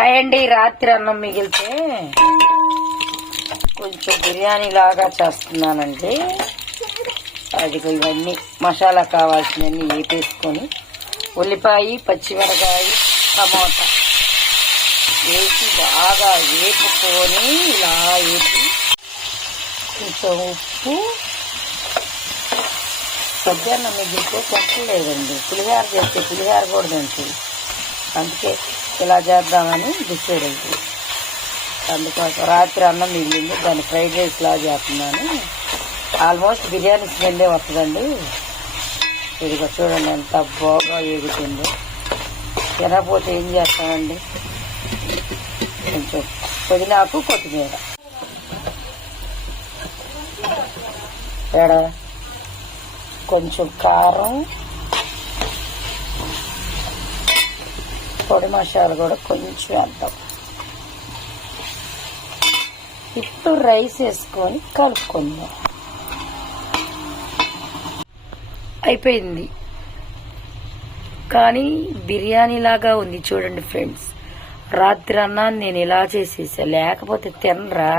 Hi అండి రాత్రి అన్నం మిగిలితే కొంచెం బిర్యానీ లాగా చేస్తున్నానండి. అది ఇవన్నీ మసాలా కావాల్సినవన్నీ వేపేసుకొని ఉల్లిపాయ పచ్చిమిరకాయ టమోటా వేసి బాగా వేపుకొని ఇలా వేసి కొంచెం ఉప్పు. మధ్యాహ్నం మిగిలితే చెప్పలేదండి పులిహార చేస్తే పులిహార కూడా తింటుంది అందుకే ఇలా చేద్దామని డిసైడ్ అయింది అందుకోసం రాత్రి అన్నం మిగిలింది. దాన్ని ఫ్రైడ్ రైస్ లా చేస్తున్నాను. ఆల్మోస్ట్ బిర్యానీ స్మెల్లే వస్తుందండి. ఇదిగో చూడండి ఎంత బాగా ఎగుతుందో తినకపోతే ఏం చేస్తామండి? కొంచెం పుదీనాకు కొత్తిమీర. ఎడ కొంచెం కారం పొడి మసాలా కూడా కొంచెం వేద్దాం. ఇప్పుడు రైస్ వేసుకొని కలుపుకుందాం. అయిపోయింది. కానీ బిర్యానీ లాగా ఉంది చూడండి ఫ్రెండ్స్. రాత్రి అన్నాన్ని నేను ఇలా చేసేసా? లేకపోతే తినరా?